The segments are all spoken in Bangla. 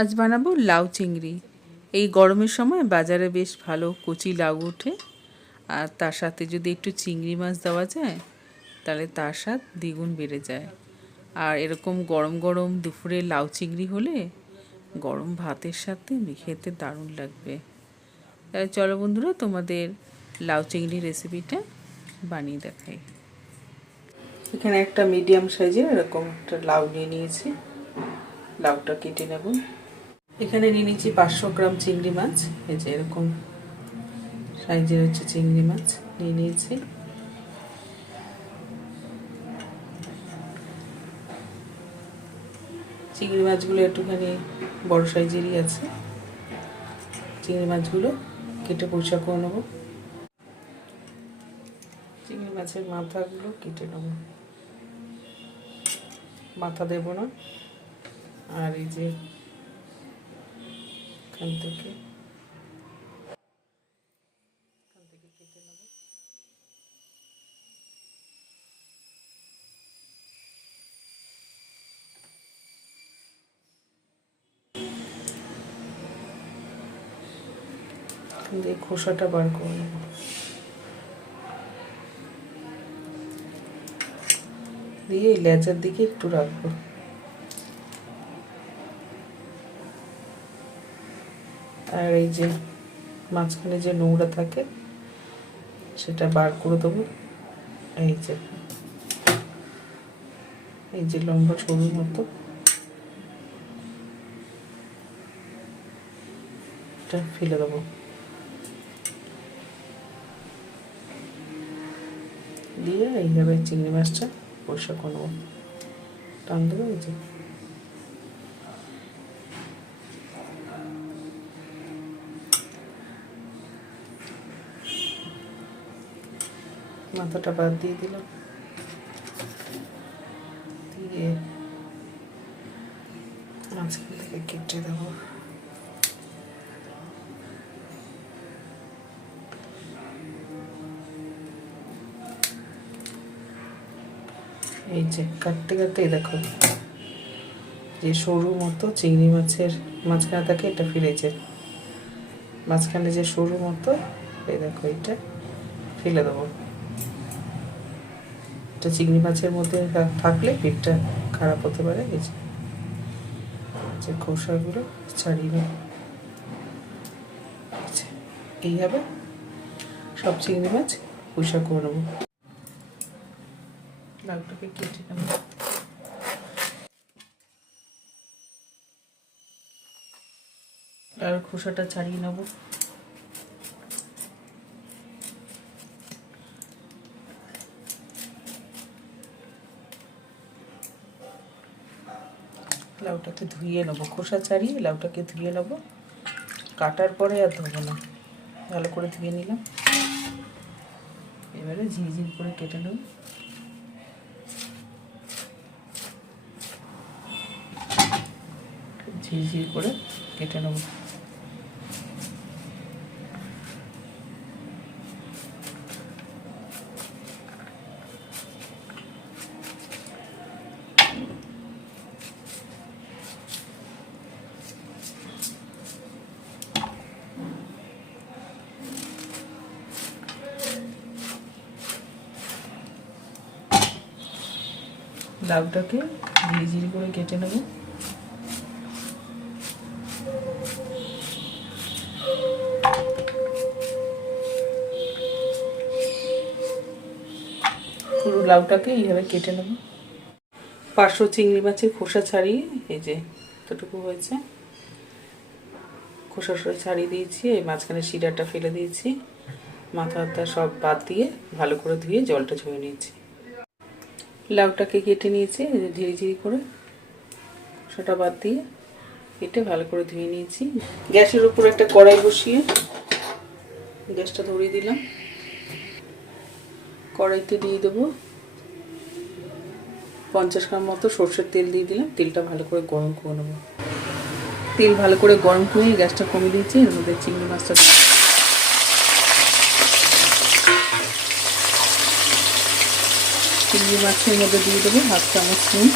আজ বানাবো লাউ চিংড়ি। এই গরমের সময় বাজারে বেশ ভালো কচি লাউ ওঠে, আর তার সাথে যদি একটু চিংড়ি মাছ দেওয়া যায় তাহলে তার স্বাদ দ্বিগুণ বেড়ে যায়। আর এরকম গরম গরম দুপুরে লাউ চিংড়ি হলে গরম ভাতের সাথে খেতে দারুণ লাগবে। তাহলে চলো বন্ধুরা, তোমাদের লাউ চিংড়ি রেসিপিটা বানিয়ে দেখাই। এখানে একটা মিডিয়াম সাইজের এরকম একটা লাউ নিয়ে নিয়েছি। লাউটা কেটে নেব। এখানে নিয়ে নিয়েছি 500 গ্রাম চিংড়ি মাছ। এই যে এরকম সাইজের হচ্ছে চিংড়ি মাছ নিয়ে নিয়েছি। চিংড়ি মাছগুলো একটুখানি বড় সাইজেরই আছে। চিংড়ি মাছগুলো কেটে পরিষ্কার করে নেব। চিংড়ি মাছের মাথাগুলো কেটে নেব, মাথা দেব না। আর এই যে এখান থেকে কেটে নেব। দিয়ে খোসাটা বার করে নেব। দিয়ে এই লেজার দিকে একটু রাখবো। আর এই যে মাঝখানে যে নোংরা থাকে সেটা বার করে দেবো। এই যে লম্বা সরু মতো এটা ফেলে দেবো। দিয়ে এইভাবে চিংড়ি মাছটা পরিষ্কার করে নেবো। টান দেবো। এই যে মাথাটা বাদ দিয়ে দিলাম। দিয়ে মাঝখান থেকে কেটে দেবো। এই যে কাটতে কাটতে দেখো যে সরু মতো চিংড়ি মাছের মাঝখানে থাকে, এটা ফেলেছে। মাঝখানে যে সরু মতো এই দেখো, এটা ফেলে দেবো। এটা চিংড়ি মাছের মধ্যে থাকলে পেটটা খারাপ হতে পারে। এই যে খোসাগুলো ছাড়িয়ে নেব। এইভাবে সব চিংড়ি মাছ পরিষ্কার করে নেব। লাউটাকে কেটে নেব। আর খোসাটা ছাড়িয়ে নেব। লাউটাকে ধুয়ে নেব। খোসা ছাড়িয়ে লাউটাকে ধুয়ে নেব। কাটার পরে আর ধোবো না, ভালো করে ধুয়ে নিলাম। এবারে ঝিরিঝিরি করে কেটে নেব। ঝিরিঝিরি করে কেটে নেব। লাউটাকে ঝিরিঝিরি করে কেটে নেব। পুরো লাউটাকে এইভাবে কেটে নেব। 500 চিংড়ি মাছের খোসা ছাড়িয়ে এই যে এতটুকু হয়েছে। খোসা ছাড়িয়ে দিয়েছি। এই মাঝখানে শিরাটা ফেলে দিয়েছি। মাথাটা সব বাদ দিয়ে ভালো করে ধুয়ে জলটা ঝরিয়ে নিয়েছি। লাউটাকে কেটে নিয়েছি ঝিরিঝিরি করে, সেটা বাদ দিয়ে কেটে ভালো করে ধুয়ে নিয়েছি। গ্যাসের উপর একটা কড়াই বসিয়ে গ্যাসটা ধরিয়ে দিলাম। কড়াইতে দিয়ে দেবো 50 গ্রাম মতো সর্ষের তেল দিয়ে দিলাম। তেলটা ভালো করে গরম করে নেবো। তেল ভালো করে গরম করে গ্যাসটা কমিয়ে দিয়েছি। এর মধ্যে চিংড়ি মাছটা চিংড়ি মাছের মধ্যে দিয়ে দেবো 1/2 চামচ নুন,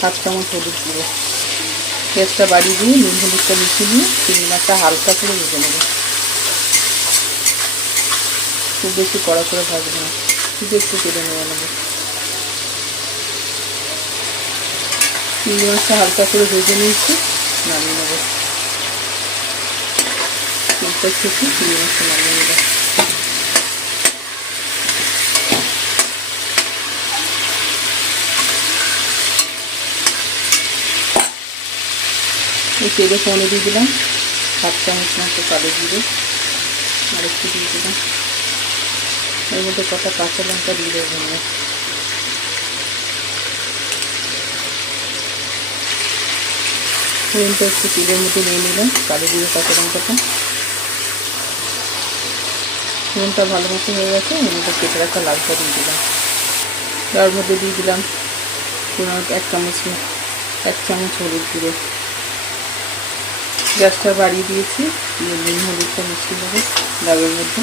1/2 চামচ হলুদ গুঁড়ো। গ্যাসটা বাড়িয়ে দিয়ে নুন হলুদটা মিশিয়ে নিয়ে চিংড়ি মাছটা হালকা করে ভেজে নেব। খুব বেশি কড়া করে ভাজবো না, শুধু একটু তেলে নেওয়া নেবো। চিংড়ি মাছটা হালকা করে ভেজে নিয়েছি, নামিয়ে নেবো। তেলটা থেকে চিংড়ি মাছটা নামিয়ে নেবো। এই তেলে ফোড়নে দিয়ে দিলাম 7 চামচ মতো কালো জিরে, আর একটু দিয়ে দিলাম। এর মধ্যে কটা কাঁচা লঙ্কা দিয়ে দেবো। ফোড়নটা একটু তেলের মধ্যে নিয়ে নিলাম, কালো জিরে কাঁচা লঙ্কাটা। ফোড়নটা ভালো মতো হয়ে গেছে, এর মধ্যে কেটে রাখা লাউটা দিয়ে দিলাম। তার মধ্যে দিয়ে দিলাম 1 চামচ হলুদ গুঁড়ো। গ্যাসটা বাড়িয়ে দিয়েছি, নুন হলুদটা মিশিয়ে নেবো লাউয়ের মধ্যে।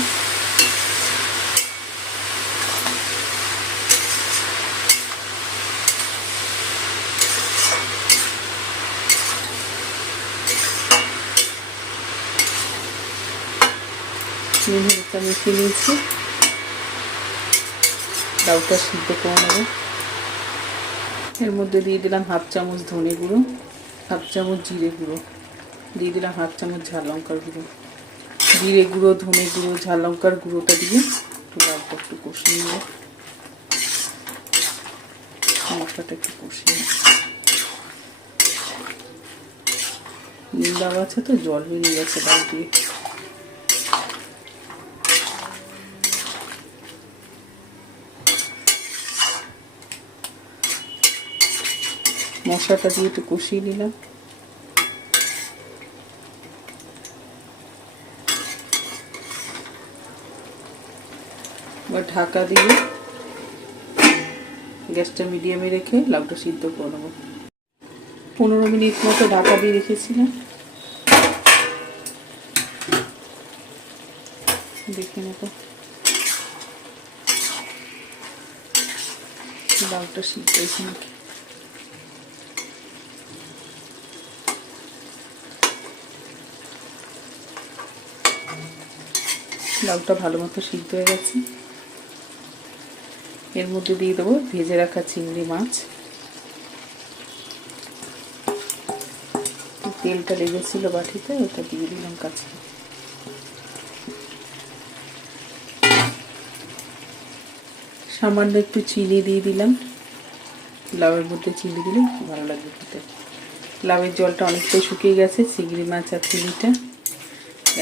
নুন হলুদটা মিশিয়ে নিয়েছি, লাউটা সিদ্ধ করে নেবো। এর মধ্যে দিয়ে দিলাম 1/2 চামচ ধনে গুঁড়ো, 1/2 চামচ জিরে গুঁড়ো, দিয়ে দিলাম 1/2 চামচ ঝাল লঙ্কার গুঁড়ো। জিরে গুঁড়ো, ধনে গুঁড়ো, ঝাল লঙ্কার গুঁড়োটা দিয়ে একটু লাউটা একটু কষিয়ে নেব। মশলাটা একটু কষিয়ে নেব। নীল লাউ আছে তো জল বেরিয়ে গেছে লাউ দিয়ে। মশলাটা দিয়ে একটু কষিয়ে নিলাম। এবার ঢাকা দিয়ে গ্যাসটা মিডিয়ামে রেখে লাউটা সিদ্ধ করে নেবো। 15 মিনিট মতো ঢাকা দিয়ে রেখেছিলাম। দেখে নেব লাউটা সিদ্ধ হয়েছে নাকি। লাউটা ভালো মতো সিদ্ধ হয়ে গেছে। এর মধ্যে দিয়ে দেবো ভেজে রাখা চিংড়ি মাছ। তেলটা লেগেছিল বাটিতে, ওটা দিয়ে দিলাম কাছে। সামান্য একটু চিনি দিয়ে দিলাম। লাউয়ের মধ্যে চিনি দিলে খুব ভালো লাগবে খেতে। লাউয়ের জলটা অনেকটাই শুকিয়ে গেছে, চিংড়ি মাছ আর চিনিটা।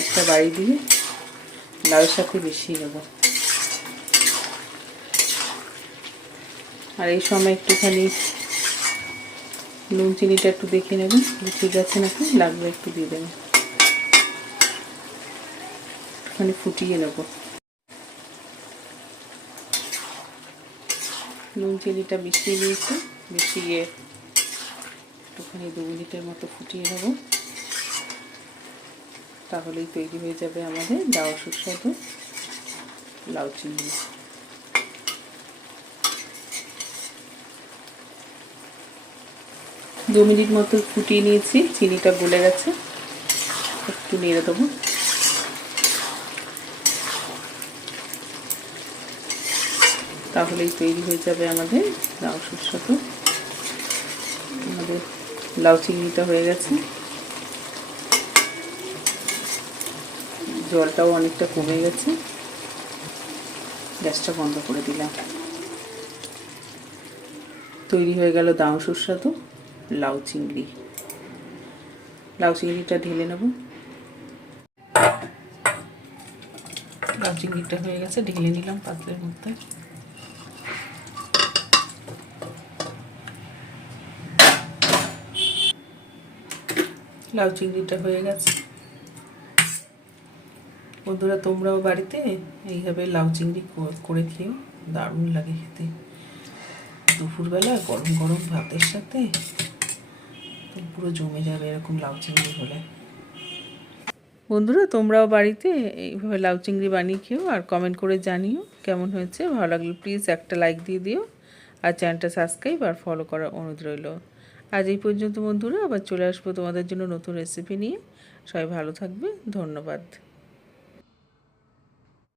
একটা বাড়ি দিয়ে লাউয়ের সাথে মিশিয়ে নেব। আর এই সময় একটুখানি নুন চিনিটা একটু দেখে নেবেন ঠিক আছে নাকি, লাগবে একটু দিয়ে দেবেন। একটুখানি ফুটিয়ে নেব। নুন চিনিটা মিশিয়ে নিয়েছি, মিশিয়ে একটুখানি 2 মিনিটের মতো ফুটিয়ে নেব। তাহলেই তৈরি হয়ে যাবে আমাদের লাউ সুস্বাদু লাউ চিংড়ি। 2 মিনিট মতো ফুটিয়ে নিয়েছি, চিনিটা গলে গেছে। একটু নেড়ে দেবো। তাহলেই তৈরি হয়ে যাবে আমাদের লাউ সুস্বাদু। আমাদের লাউ চিংড়িটা হয়ে গেছে, জলটাও অনেকটা কমে গেছে। গ্যাসটা বন্ধ করে দিলাম। তৈরি হয়ে গেল দারুণ সুস্বাদু লাউ চিংড়ি। লাউ চিংড়িটা ঢেলে নেব। লাউ চিংড়িটা হয়ে গেছে, ঢেলে নিলাম পাত্রের মধ্যে। লাউ চিংড়িটা হয়ে গেছে। বন্ধুরা, তোমরাও বাড়িতে এইভাবে লাউ চিংড়ি করে খেও, দারুণ লাগে খেতে। দুপুরবেলা গরম গরম ভাতের সাথে পুরো জমে যাবে এরকম লাউ চিংড়ি হলে। বন্ধুরা, তোমরাও বাড়িতে এইভাবে লাউ চিংড়ি বানিয়ে খেও, আর কমেন্ট করে জানিও কেমন হয়েছে। ভালো লাগলে প্লিজ একটা লাইক দিয়ে দিও, আর চ্যানেলটা সাবস্ক্রাইব আর ফলো করার অনুরোধ রইল। আজ এই পর্যন্ত বন্ধুরা, আবার চলে আসবো তোমাদের জন্য নতুন রেসিপি নিয়ে। সবাই ভালো থাকবে, ধন্যবাদ।